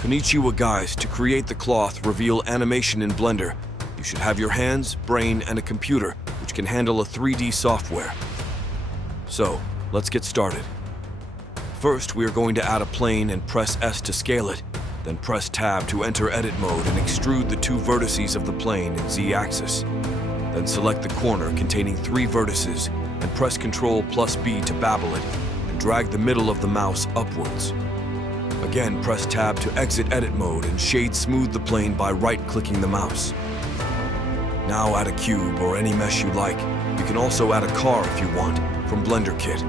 Konnichiwa guys, to create the cloth, reveal animation in Blender, you should have your hands, brain, and a computer, which can handle a 3D software. So, let's get started. First, we are going to add a plane and press S to scale it, then press Tab to enter edit mode and extrude the two vertices of the plane in Z-axis. Then select the corner containing 3 vertices and press Ctrl+B to babble it, and drag the middle of the mouse upwards. Again, press Tab to exit edit mode and shade smooth the plane by right-clicking the mouse. Now add a cube or any mesh you like. You can also add a car if you want, from Blender Kit.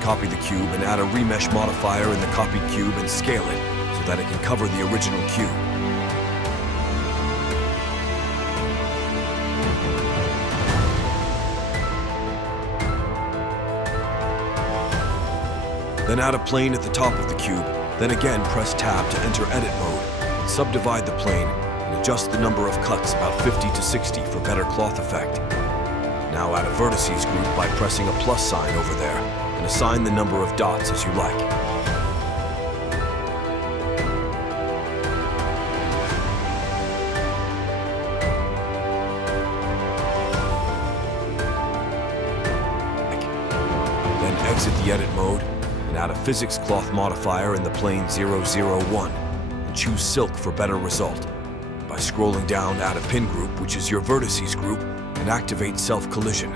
Copy the cube and add a remesh modifier in the copied cube and scale it so that it can cover the original cube. Then add a plane at the top of the cube, then again press Tab to enter edit mode and subdivide the plane and adjust the number of cuts about 50 to 60 for better cloth effect. Now add a vertices group by pressing a plus sign over there and assign the number of dots as you like. Then exit the edit mode and add a physics cloth modifier in the plane 001 and choose silk for better result. By scrolling down, add a pin group, which is your vertices group, and activate self-collision.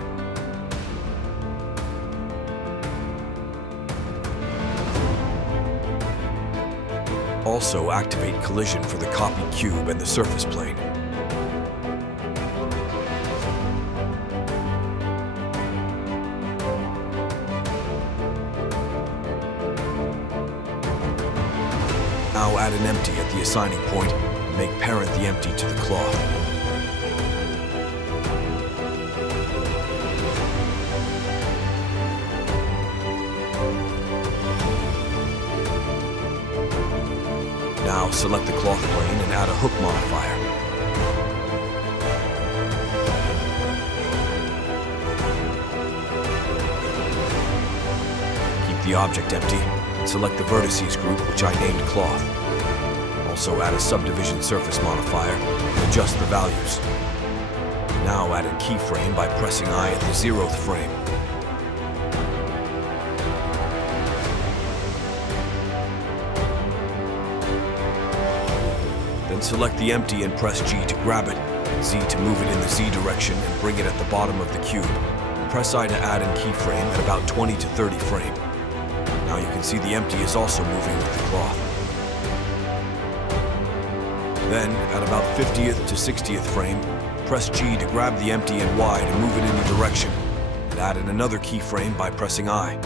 Also activate collision for the copied cube and the surface plane. Now add an empty at the assigning point and make parent the empty to the cloth. Now select the cloth plane and add a hook modifier. Keep the object empty and select the vertices group, which I named cloth. Also add a subdivision surface modifier and adjust the values. Now add a keyframe by pressing I at the 0th frame. Then select the empty and press G to grab it, Z to move it in the Z direction and bring it at the bottom of the cube. Press I to add in keyframe at about 20 to 30 frame. Now you can see the empty is also moving with the cloth. Then, at about 50th to 60th frame, press G to grab the empty and Y to move it in the direction, and add in another keyframe by pressing I.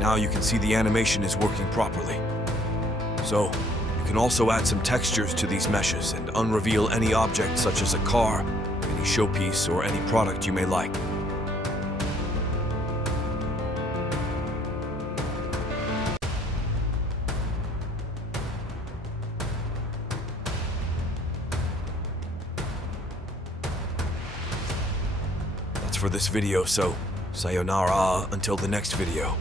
Now you can see the animation is working properly. So, you can also add some textures to these meshes and unreveal any object such as a car, any showpiece, or any product you may like. That's for this video, so sayonara until the next video.